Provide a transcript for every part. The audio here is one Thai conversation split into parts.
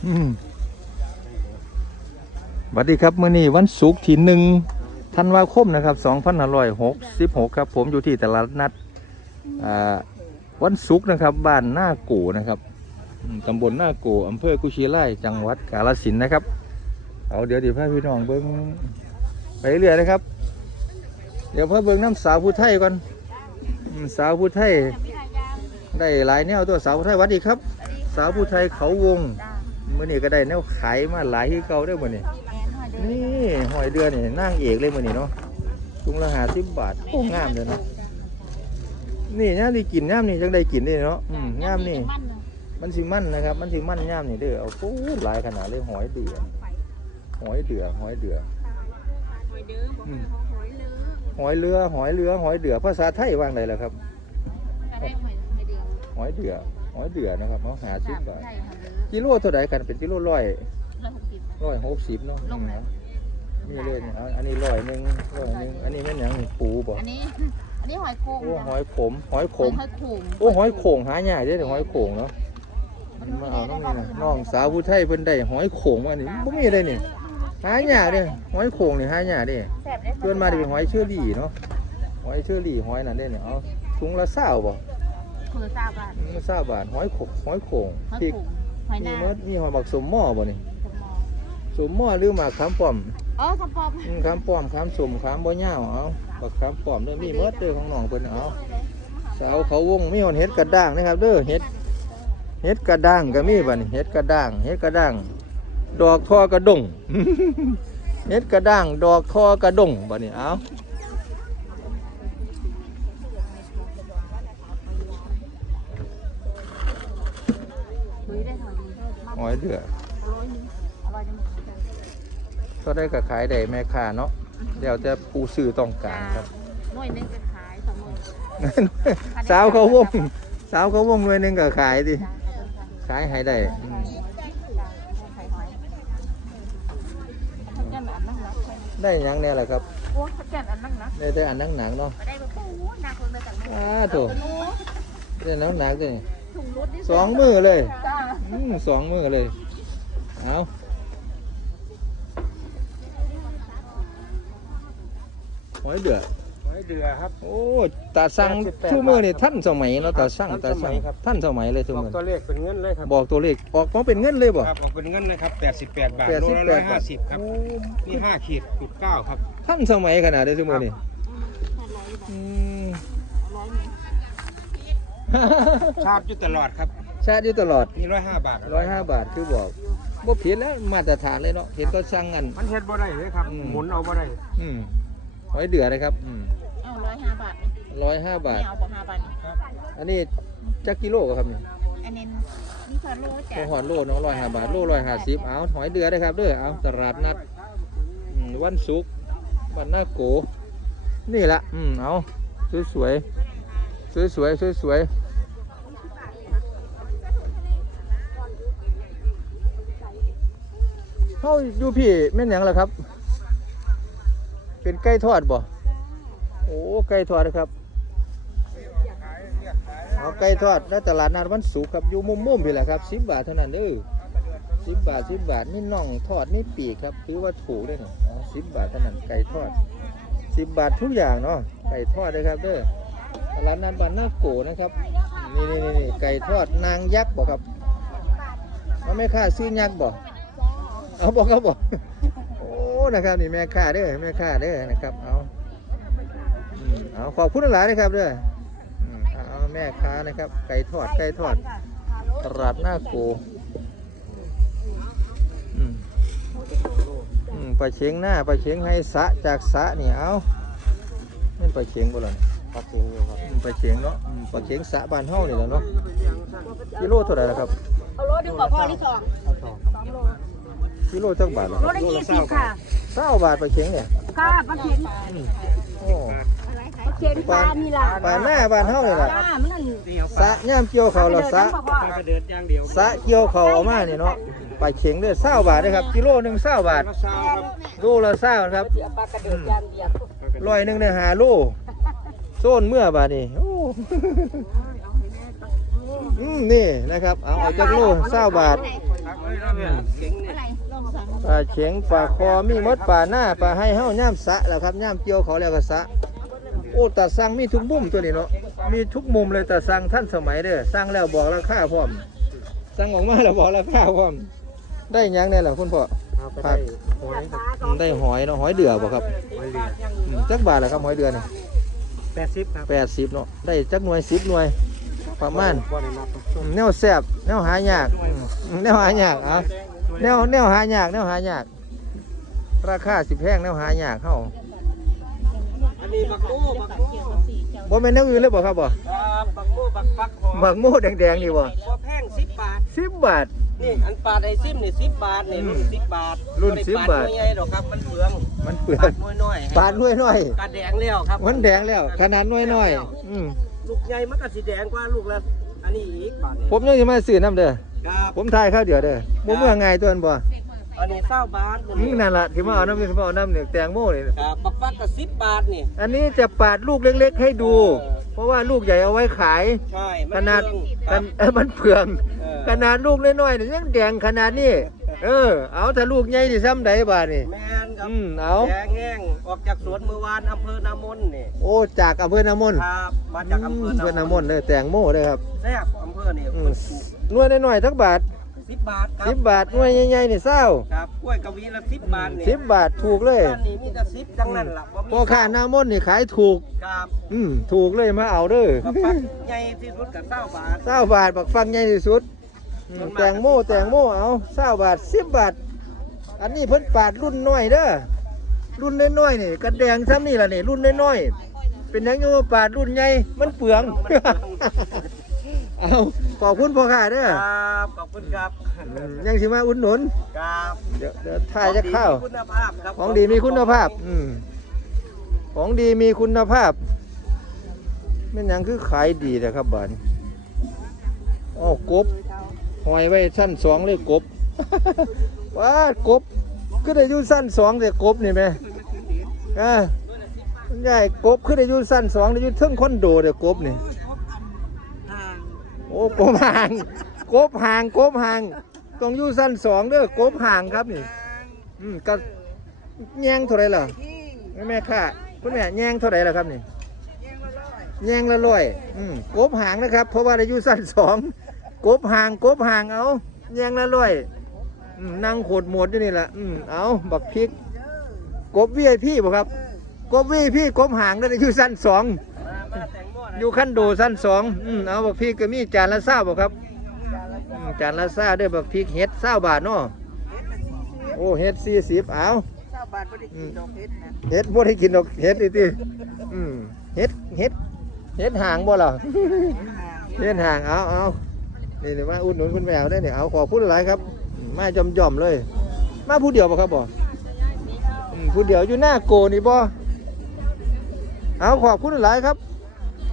สวัสดีครับมื้อนี้วันศุกร์ที่หนึ่งธันวาคมนะครับ2566ครับ ผมอยู่ที่ตลาดนัดวันศุกร์นะครับ บ้านหน้ากูนะครับตำบลหน้ากูอำเภอกุชิไลจังหวัดกาฬสินธุ์นะครับ เอาเดี๋ยวเดี๋ยวพาพี่น้องเบิ้งไปเรื่อยนะครับ เดี๋ยวพาเบิ้งน้ำสาวผู้ไทยก่อนสาวผู้ไทยได้หลายแนวตัวสาวผู้ไทยหวัดดีครับ สาวผู้ไทยเขาวง มื่อนี้ก็ได้แนวขายมาหลายที่เก่าได้อมื่อนี้นี่หอยเดือนนี่นั่งเอกเลยมื่อนี้เนาะถุงละห้าสิบบาทโอ้งามเลยเนาะนี่ย่ามนี่กินย่ามนี่จังได้กินได้เนาะอืมย่ามนี่ มันสิมันนะครับ มันสิมันย่ามนี่เด้อเอาโอ้หลายขนาดเลยหอยเดือหอยเดือหอยเดืออืมหอยเรือหอยเรือหอยเดือภาษาไทยว่าไงล่ะครับ หอยเดือ หอยเดือนะครับเขาหาสิบบาทกิโลเท่าไหร่กันเป็นกิโลร้อยร้อยหกสิบเนาะอืมนี่เลยนี่เอาอันนี้ร้อยหนึ่งร้อยหนึ่งอันนี้แม่นหยังนี่ปูบ่อันนี้อันนี้หอยโข่งโอ้หอยขมหอยขมหอยโข่งโอ้หอยโข่งหายากเด้อหอยโข่งเนาะมาเอาน้องนี่นะน้องสาวผู้ไทยเพิ่นได้หอยโข่งมานี่บ่มีเลยนี่หายากเด้อหอยโข่งนี่หายากเด้แซ่บได้เพิ่นมาได้เป็นหอยเชอรี่เนาะหอยเชอรี่หอยนั่นเด้เนี่ยเอาถุงละ20บ่ คือซาบะอืม20บาทหอยโข่งหอยโข่งหอยพริกโข่งหอยมีนางมดมีหอยบักสมหม้อบ่นี่สมอสมหม้อหรือหมากขามป้อมอ๋อสปอมอืมขามป้อมขามสมขามบ่ยาวเอาบักขามป้อมเด้อมีหมดเด้อของน้องเพิ่นเอาสาวเขาวงมีหอนเฮ็ดกระด้างนะครับ เด้อเฮ็ดเฮ็ดกระด้างก็มีบัดนี้เฮ็ดกระด้างเฮ็ดกระด้าง ดอกทอกระดง เฮ็ดกระด้าง ดอกทอกระดงบัดนี้เอา หอยเดืออร่อยนึงอร่อยจังก็ได้ก็ขายได้แม่ค้าเนาะเดี๋ยวจะผู้ซื้อต้องการครับหน่วยหนึงจะขายสองหน่วยสาวเขาวงสาวเขาวงหน่วยหนึงก็ขายดิขายให้ได้อืมแก่นอันนั่งนักได้หยังแน่ล่ะครับโอ้แก่นอันนั่งนักได้แต่อันหนังหนังๆเนาะได้แบบโอ้นักเลยมาจากนู้นอ้าโถได้หนังหนักๆด้วย ถุงรถนี่สองมือเลยจ้าอืมสองมือเลยเอาหอยเดือดหอยเดือครับ โอ้ตาสั่ง88ทุกมือนี่ท่านสมัยเนาะตาสั่งทันตาสั่งสมัยครับ ท่านสมัยเลยทุกบอกมือตัวเลขเป็นเงินเลยครับบอกตัวเลขออกมาเป็นเงินเลยบ่ ครับออกเป็นเงินเลยครับ 88 บาทแปดโลสิบละแปร้อดยบาห้าทสิบครับโอ้มีห้าขีดจุดเก้าครับ ท่านสมัยขนาดนี้ทุกมือนี่อืม ชาบอยู่ตลอดครับชาติอยู่ตลอดมีร้อยห้าบาทร้อยห้าบาทคือบอกบ่ผิดแล้วมาตรฐานเลยเนาะเห็นก็สั่งกัน มันเฮ็ดบ่ได้เลยครับ อืม หมุนเอาบ่ได้อืมหอยเดือนะครับอืมเอาร้อยห้าบาทร้อยห้าบาท ไม่เอาบอกห้าบาทอันนี้จักกิโลครับนี่อันนี้นี่พอโลพจ้ะอหอดโลน้องร้อยห้าบาทโลร้อยห้าสิบเอาหอยเดือได้ครับเด้อเอาตลาดนัดอืมวันศุกร์วันหน้าโกนี่ละอืมเอาสวย สวยสวยสวยสวยเขาอยู่พี่แม่นยังล่ะครับ เป็นไก่ทอดบ่โอ้ไก่ทอดนะครับเอาไก่ทอดในตลาดนัดวันศุกร์ครับอยู่มุมมุมพี่แหละครับสิบบาทเท่านั้นเด้อสิบบาทสิบบาทนี่น่องทอดนี่ปีกครับถือว่าถูกเลยเนี่ยอ๋อสิบบาทเท่านั้นไก่ทอดสิบบาททุกอย่างเนาะไก่ทอดเลยครับเด้อ ตลาดนัดบ้านนาโกนะครับ นี่นี่นี่ไก่ทอดนางยักษ์บอกครับเอาแม่ค้าซื้อยักษ์บอกเอาบอกครับอกโอ้นะครับนี่แม่ค้าเด้อแม่ค้าเด้อนะครับเอาเอาขอบคุณหลายนะครับเด้อเอาแม่ค้านะครับ ไก่ทอดไก่ทอดตลาดหน้าโกอือืมปลาเชียงหน้าปลาเชียงให้สะจากสะนี่เอานี่ปลาเชียงบ่ล่ะ ครับจริงอยู่ครับอืมปลาเชียงเนาะอืมปลาเชียงสะบ้านเฮานี่แหละเนาะกิโลเท่าไหร่ล่ะครับเอาโลดึงบอกพ่อที่สองเอาต่อสองโลกิโลจักบาทล่ะคโลรับละยี่สิบค่ะเก้าบาทปลาเชียงเนี่ยค่ะปลาเค็มโอ้ปลาเค็มปลานี่ล่ะปลาหน้าบ้านเฮานี่ล่ะจ้ามันนั่นนี่เอาสะย่ามเกี่ยวเขาวแล้วสะปลากระเดือดอย่างเดียวสะเกี่ยวเขาวออกมานี่เนาะปลาเชียงเด้อ20บาทเด้อครับกิโลหนึง20บาทละเศร้าครับโลละ20ครับปลากระเดือกจานเดียวร้อยหนึ่งเนี่ยหาโล โซนเมื่อบาดนี่โอ้อืมนี่นะครับ เอาเอาจากโลเศร้าบาทครับเก่งเนี่ยปลาเข็งปลาคอมีหมดปลาหน้าปลาให้เฮาย่ามสะแล้วครับย่ามเกี่ยวเขาแล้วก็สะโอ้ตาสั่งมีทุกมุมตัวนี้เนาะมีทุกมุมเลยตาสั่งท่านสมัยเด้อสั่งแล้วบอกราคาพร้อมสั่งออกมาแล้วบอกราคาพร้อมได้หยังแน่ล่ะคุณพ่อเอาไปได้หอยอืมได้หอยเนาะหอยเดือบ่ครับหอยเหลืออืมจักบาทล่ะครับหอยเดือนี่ แปดสิบครับแปดสิบเนาะได้จักหน่วยสิบหน่วย ประมาณบ่ได้นับอืมแนวแซ่บแนวหายากอืมแนวหายากเอาแนวแนวหายากแนวหายาก ราคาสิแพงแนวหายากเฮาอันนี้บักโม่บักโม่บ่แม่นแนวอื่นเลยบ่ครับบ่ครับบักโม่บักฟักหอมบักโม่แดงๆนี่บ่บ่แพงสิบบาท สิบบาท นี่อันปลาไอซิมนี่สิบบาทนี่รุ่นสิบบาทรุ่นบ่ได้10บาทปลน้อยใหญ่ดอกครับมันเปลือง มันเปลือปลานน้อยๆปาดน้อยน้อยกระแดงแล้วครับมันแดงแล้ว ขนาดน้อยน้อยอืมลูกใหญ่มันก็สีแดงกว่าลูกละอันนี้อีกบาทนี่ผมยังจะมาซื้อน้ำเด้อครับผมทายข้าวเดียวเด้อบ่เมื่อไงตัวนั้นบ่อันนี้เศร้าบาทอืมนั่นล่ะที่มาเอาน้ำนี่ที่มาเอาน้ำเนี่ยแตงโมนี่ครับบักฟักก็สิบบาทนี่อันนี้จะปาดลูกเล็ก ๆ ให้ดู เพราะว่าลูกใหญ่เอาไว้ขาย ใช่มัขนาดเปลืองคกัรันบเอ้ยมันเปลืองเออขนาดลูกน้อยๆนี่ยังแดงขนาดนี้ เออ เอาถ้าลูกใหญ่นี่ซ้ำใดบาดนี่ แมนครับอืมเอา แดงแห้งออกจากสวนเมื่อวานอำเภอนามนนี่โอ้จากอำเภอนามนครับมาจากอำเภออำเภอนามนเลยแตงโมเลยครับแซ่บอำเภอนี่อืมหน่วยน้อยๆทักบาทสิบบาทครับสิบบาทหน่วยใหญ่ๆนี่เศร้าครับกล้วยกะวีละสิบบาทนี่สิบบาทถูกเลยบ้านนี้มีแต่สิบจังนั้นล่ะบ่มีพ่อค้าหน้ามนต์นี่ขายถูก ครับอืมถูกเลยมาเอาเด้อบักฟักใหญ่ที่สุดกับเศร้าบาทเศร้าบาทบักฟังใหญ่ที่สุดอืม แตงโมแตงโมเอาเศร้าบาทสิบบาท อันนี้เพิ่นปาดรุ่นน้อยเด้อรุ่นน้อยๆนี่กระแดงซ้ำนี่ล่ะนี่รุ่นน้อยๆเป็นหยังอยู่ว่าปาดรุ่นใหญ่มันเปลืองเอาขอบคุณพ่อค้าเด้อครับขอบคุณครับอืมยังสิมาอุดหนุนครับเดี๋ยวเดี๋ยวถ่ายจะเข้าวของดีมีคุณภาพครับของดีมีคุณภาพอืมของดีมีคุณภาพแม่นหยังคือขายดีนะครับบ้านอ๋อกบ หอยไว้สั้นสองเลยกบ ว้ากบขึ้นอายุสั้นสองแต่กบนี่ไหมอ่าใหญ่กบขึ้นอายุสั้นสองอายุเทิงคอนโดเดี๋ยวกบนี่ห่างโอ้กบห่าง กบห่างกบห่างต้องอยู่สั้นสองเด้อกบห่างครับนี่ อืมก็แยงเท่าไหรล่ะแม่ค่าคุณแม่แยงเท่าไหรล่ะครับนี่แยงละร้อยอืมกบหางนะครับ เพราะว่าอายุสั้นสอง กบหางกบหางเอาแยงละร้อยนั่งโขดหมดอยู่นี่แหละอืมเอาบักพริก กบวีไอพี่บ่ครับ กบวีพี่กบหางนั่นอายุสั้นสองอยู่ขั้นโดสั้นสองอืมเอาบักพริกก็มีจานละเศร้าบ่ครับจานละเศร้าด้วยบักพริกเฮ็ดเศร้าบาทเนาะโอ้เฮ็ดสี่สิบเอาเศร้าบาทไม่ได้กินดอกเฮ็ดบ่ได้กินดอกเฮ็ดนี่ติอืมเฮ็ดเฮ็ดเฮ็ดหางบ่ล่ะเฮ็ดหางเอาเอา นี่นี่มาอุดหนุนคุณแมวได้เนี่ยเอาขอพูดหลายครับมาจอมจอมเลย มาผู้เดียวบ่ครับบ่อืมผู้เดียวอยู่หน้าโกนี่บ่เอาขอบคุณหลายครับ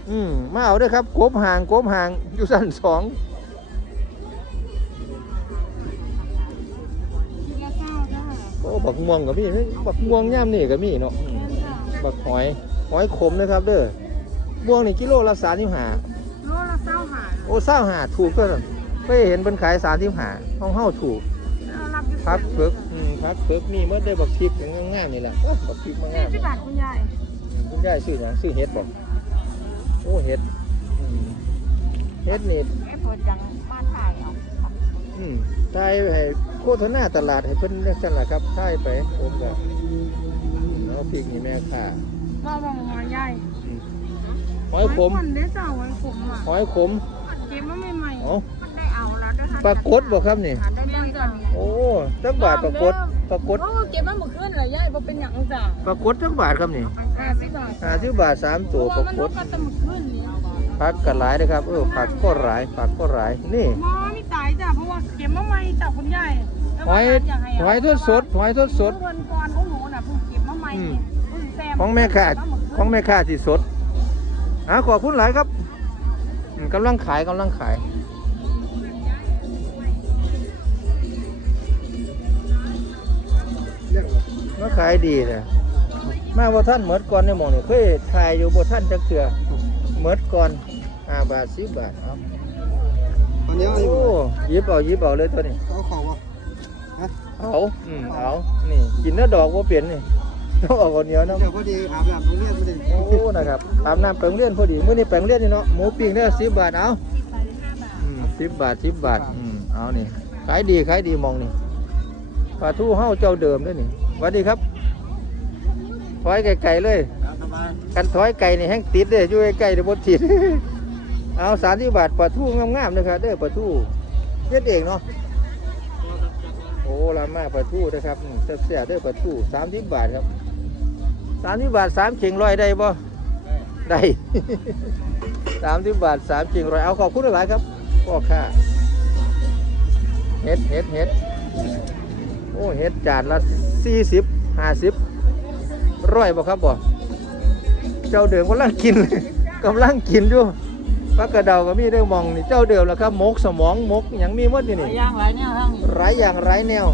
อืมมาเอาด้วยครับโกบห่างโกบห่างอยู่สั้นสองก้าได้โอ้บักม่วงก็มีบักม่วงย่ามนี่ก็มีเนาะบักหอยหอยขมนะครับเด้อม่วงนี่กิโลละสามสิบห้า โอ้เศร้าหาถูกก็สั่นเคยเห็นเป็นขายสามสิบห้าห้องเฮาถูกเรารับอยู่พักเพิกอืมพักเพิกมีเมื่อได้บักพริกอย่างง่ายๆนี่แหละโอ้บักพริกมาสี่ง่ายสิบบาทคุณยายคุณยายซื้อหยังซื้อเห็ดบอกโอ้เห็ดอืมเห็ดนี่แอปเปิลยังมาถ่ายเอาอืมทายให้โฆษณาตลาดให้เพิ่นจังซั่นล่ะครับทายไปผมก็อืมเอาพริกนี่แม่ค่าว่าว่าหอยใหญ่อืมหอยขมมันได้เจ้าหอยขมอะหอยขมเก็บมาใหม่ๆเอ้ามันได้เอาแล้วได้ปลากดบ่ครับนี่ ได้ได้จ้ะโอ้จักบาทปลากดปลากดโอ้เก็บมาเมื่อคืนเหรอยายบ่เป็นหยังจ้ะปลากดจักบาทครับนี่ห้าสิบบาทห้าสิบบาทสามตัวเพปราะลามันกนดกกระตะเมื่อคืนนี้ผักก็หลายนะครับเออผักก็หลายผักก็หลายนี่หมอไม่ตายจ้ะเพราะว่าเก็บมาใหม่จ้ะคุณยายหอยหอยทอดสดหอยทอดสด เมื่อวันก่อนของหนูน่ะเพิ่งเก็บมาใหม่อืม เพิ่งแซของแม่ค้าของแม่ค้าที่สดอ่าขอบคุณหลายครับอืม กำลังขายกำลังขาย มาขายดีเลยมาบ่ท่านเหมิดก่อนในหมองนี่เคยขายอยู่บ่ท่านจักเถื่อเหมิดก่อนห้าบาทสิบบาทเอาอันนี้โอ้หยิบเอาหยิบเอาเลยตัวนี้เอาเขาวะเอาอืมเอานี่กินเนื้อดอกว่าเปลี่ยนนี่ ต้องเอาข้าวเหนียวนะเดี๋ยวพอดีครับแบบโรงเรียนพอดีโอ้นะครับตามน้ำแปลงเลี้ยนพอดีมื้อนี้แปลงเลี้ยนนี่เนาะหมูปิ้งเนี่ยสิบบาทเอาสิบบาทสิบบาทอืมเอานี่ขายดีขายดีมองนี่ปลาทูเฮาเจ้าเดิมด้วยนี่สวัสดีครับถอยไก่ๆเลยสบายกันถอยไก่นี่แห้งติดเลยอยู่ใกล้ๆเดี๋ยวบดติดเอาสามสิบบาทปลาทูงามๆนะครับเด้อปลาทูเฮ็ดเองเนาะโอ้ลามาปลาทูนะครับอืมแซ่บๆเด้อปลาทูสามสิบบาทครับ สามสิบบาทสามเข่งร้อยได้บ่ได้ สามสิบบาทสามเข่งร้อยเอาขอบคุณหลายๆครับพ่อค้าเฮ็ดเฮ็ดเฮ็ดโอ้เฮ็ดจานละสี่สิบห้าสิบร้อยบ่ครับบ่เจ้าเดิมกำลังกินกำลังกินอยู่ปลากระเดาก็มีเรื่องมองนี่เจ้าเดิมแล้วครับมกสมองมกอย่างมีหมดอยู่หลานี่ยอย่างหลายแนวทั้งหลายอย่างหลายแนว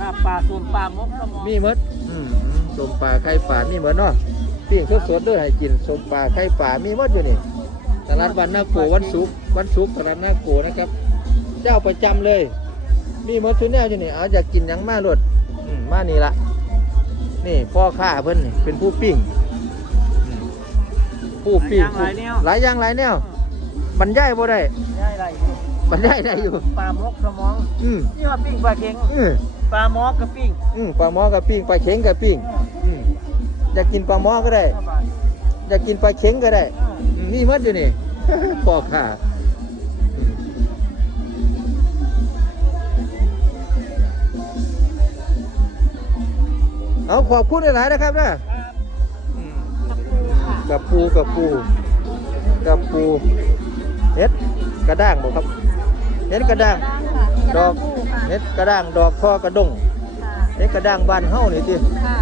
ลาบปลาส่วนปลามกสมองมีหมดอืม สมปลาไข่ป่ามีหมดเนาะปิ้งสดๆด้วยให้กินสมปลาไข่ป่ามีหมดอยู่นี่ตลาดวันนาโกวันศุกร์วันศุกร์ตลาดนาโกนะครับ เจ้าประจำเลย มีหมดทุกแนวอยู่นี่เอาอยากกินหยังมาโลดอืมมานี่ละนี่พ่อค้าเพิ่นนี่เป็นผู้ปิ้งอืมผู้ปิ้งหลายอย่างหลายแนวหลายอย่างหลายแนวบรรยายบ่ได้ได้ไรอยู่บรรยายได้อยู่ปลามกสมองอืมนี่ว่าปิ้งปลาเค็งอืม ปลาหมอกับปิ้งอืมปลาหมอกับปิ้งปลาเข็งกับปิ้งอืมอยากกินปลาหมอก็ได้ ห้าบาทอยากกินปลาเข็งก็ได้อืมนี่หมัดอยู่นี่ ปอกขาอืมเอาขอบคุณหลายๆนะครับนะอืมกับปูกับปูกับปูเฮ็ดกระด้างบ่ครับเฮ็ดกระด้าง ดอกเฮ็ดกระด้างดอกคอกระดงเฮ็ดกระด้างบ้านเฮานี่ติค่ะ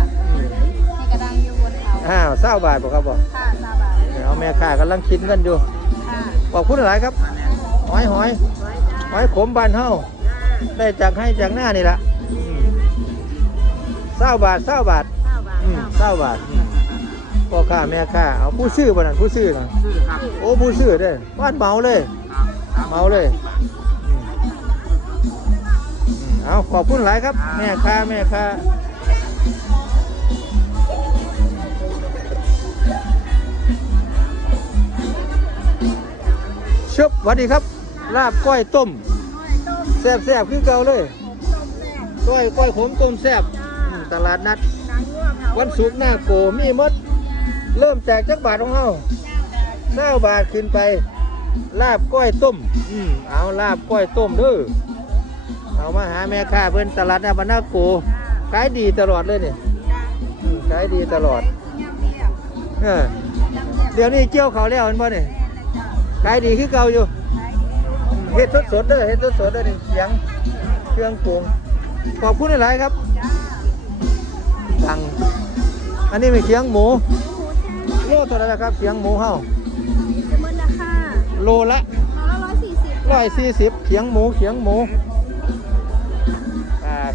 นี่กระดังอยู่บนเขาอ้าวเศร้าบาทบ่ครับบ่ค่ะซาบะเอาแม่ค้ากำลังคิดกันอยู่ค่ะขอบคุณหลายครับ หอยหอยหอยขมบ้านเฮาได้จากให้จากหน้านี่ละเศร้าบาทเศร้าบาทซาบะอืมเศร้าบาทอืมพ่อค้าแม่ค้าเอาผู้ซื้อบ่นั่นผู้ซื้อน่ะ ชื่อครับโอ้ผู้ซื้อเด้อบ้านเมาเลยเมาเลยอืมอืม เอาขอบคุณหลายครับ แม่ค้าแม่ค้าชุบสวัสดีครับ ลาบก้อยต้มแซ่บแซ่บคือเก่าเลยก้อยก้อยขมต้มแซ่บตลาดนัด วันศุกร์หน้าโกมีมด เริ่มแจกจักบาทของเฮาเก้าบาทขึ้นไป ลาบก้อยต้ม อืมเอาลาบก้อยต้มเด้อ เอามาหาแม่ค้าเพื่อนตลาดนัดบ้านนาโกขายดีตลอดเลยเนี่ยอืมขายดีตลอดเออเดี๋ยวนี้เกี่ยวเขาวแล้วเห็นบ่เนี่ยขายดีคือเก่าอยู่อืมเฮ็ดสดๆเด้อเฮ็ดสดๆเด้อนี่เสียงเครื่องปรุงขอบคุณหลายๆครับตังอันนี้เป็นเสียงหมูโลเท่าไหรนะครับเสียงหมูเฮาจะมันราคาโลละเราละร้อยสี่สิบร้อยสี่สิบเสียงหมูเสียงหมู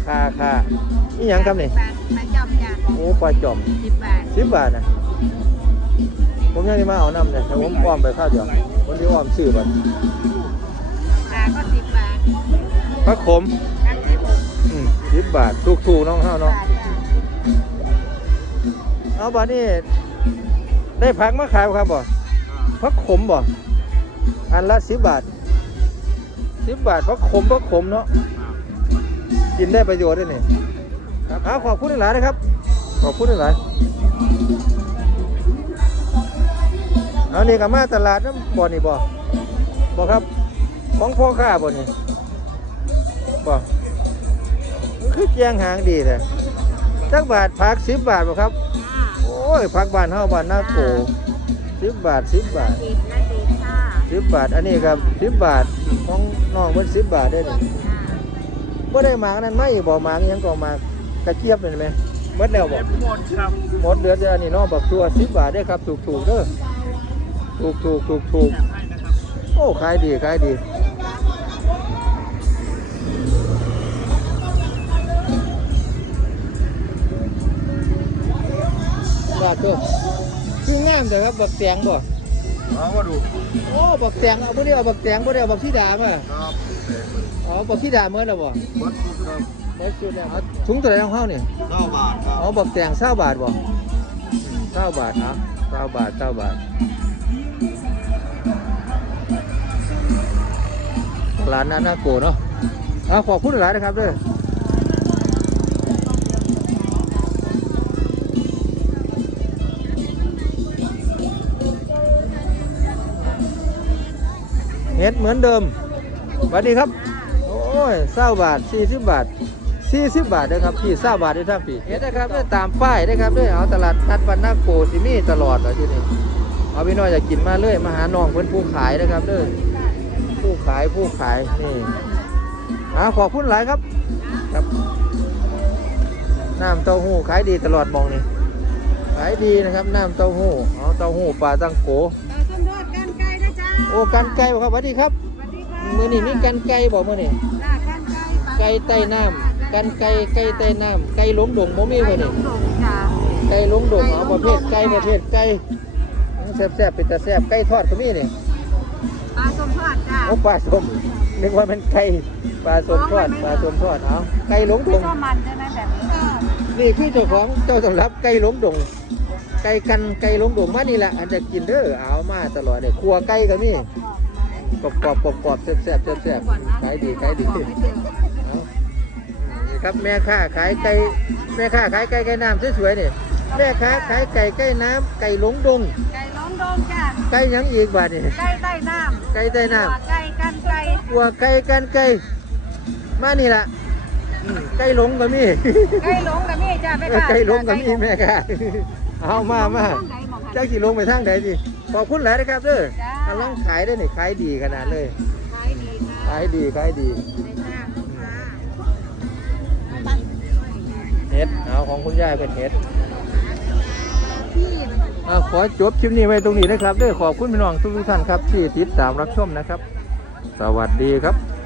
ค่าค่าค่านี่ยังครับนี่แปดแปดจอมจ้ะโอ้ปลาจอมสิบบาทสิบบาทนะผมยังได้มาเอาน้ำเนี่ยแต่ผมอ้อมไปข้าวเดียววันนี้อ้อมซื้อบัตรปลาก็สิบบาทพระขมกันสิบหกอืมสิบบาทถูกๆน้องเฮาเนาะบาทจ้ะเอาบัดนี้ได้ผักมาขายบ่ครับบ่ผักขมบ่อันละสิบบาทสิบบาทผักขมผักขมเนาะ กินได้ประโยชน์ด้วยนี่ครับเอาขอบคุณหลายๆนะครับ ขอบคุณหลายๆเอานี่กับมาตลาดน้ำบ่อนี่บ่บ่ครับ ของพ่อค้าบ่นี่บ่มันคือแจงหางดีเลยจักบาทผักสิบบาทบ่ครับ โอ้ยผักบ้านเฮาบ้านนาโกสิบบาทสิบบาทสิบและสิบค่ะสิบบาท อันนี้ครับสิบบาทของน้องเพิ่นสิบบาทได้เลย บ่ได้หมากอันนั้นไม่บ่หมากอิหยังก็หมากกระเจี๊ยบนี่ไหมหมดแล้วบ่หมดครับหมดเหลือแต่อันนี้เน้องบักตัวสิบบาทได้อครับ ถูกถูกๆเด้อถูกถูกถูกถูกโอ้ขายดีขายดีบาทตัวคืองามแต่ครับบักแตงบ่ เอามาดูโอ้บักแตงเอาบ่ได้เอาบักแตงบ่ได้เอาบักสีดามาครับอ๋อบักสีดาเมื่อแล้วบ่วัดทุกครับเมื่อชุดแล้วเอาถุงตัวไหนของเฮานี่เก้าบาทครับอ๋อบักแตง20บาทบ่20บาทนะ20บาท20บาทร้านนานาโกเนาะเอาขอบคุณหลายนะครับเด้อ เฮ็ดเหมือนเดิมสวัสดีครับ โอ้ยเศร้าบาทสี่สิบบาทสี่สิบบาทนะครับพี่เศร้าบาทได้ทั้งปีเฮ็ดนะครับด้ตามป้ายนะครับด้วยเอาตลาดนัดวันนาโกสิมีตลอดเลยที่นี่เอาพี่น้อยอยากกินมาเลยมาหาน้องเพื่อนผู้ขายนะครับเด้อผู้ขายผู้ขายนี่อาขอบคุณหลายครับครับน้ำเต้าหู้ขายดีตลอดมองนี่ขายดีนะครับน้ำเต้าหู้เอาเต้าหู้ปลาตังโก โอ้กันไก่บ่ครับสวัสดีครับ สวัสดีค่ะมือนี่มีกันไก่บ่มือนี่จ้ากันไก่ไก่ใต้น้ำกันไก่ไก่ใต้น้ำไก่หลงดงบ่มีไก่บ่ลนี่งดงจ้าไก่หลงดงเอาประเภทไก่ประเภทไก่แซ่บๆเป็นตาแซ่บไก่ทอดก็มีนี่ปลาส้มทอดจ้าโอ้ปลาส้มนึกว่ามันไก่ปลาส้มทอดปลาส้มทอดเอาไก่หลงดไม่งชอบมันใช่ไหมแบบนี้นี่คือเจ้าของเจ้าสำรับไก่หลงดง ไก่กันไก่หลงดงมานี่แหละอันจะกินเด้อเอามาตลอดเลยครัวไก่ก็มีกรอบกรอบกรอบกรอบๆแซ่บๆแซ่บๆขายดีขายดีเอานี่ครับแม่ค้าขายไก่แม่ค้าขายไก่ไก่น้ำสวยๆนี่แม่ค้าขายไก่ไก่น้ำไก่หลงดง ไก่ล้อมดงจ้าไก่หยังอีกบาทนี่ไก่ใต้น้ไก่ใต้ำน้ไก่กันไก่ำกัวไก่กันไก่มานี่ล่ะอืมไก่หลงก็มีไก่หลงกับนี่จ้าไปเออค่ะไก่หลงก็มีแม่ค้า เอามามาไก่หลงไหนหมอจ้าขี่ลงไปทางไหนดิขอบคุณหลายนะครับเด้อจ้ากำลังขายได้นี่ขายดีขนาดเลยขายดีค่ะขายดีขายดีไปจ้าลูกค้าเห็ดเอาของคุณยายเป็นเห็ดพี่อ่าขอจบคลิปนี้ไว้ตรงนี้นะครับด้วยขอบคุณพี่น้องทุกๆท่านครับที่ติดตามรับชมนะครับ สวัสดีครับ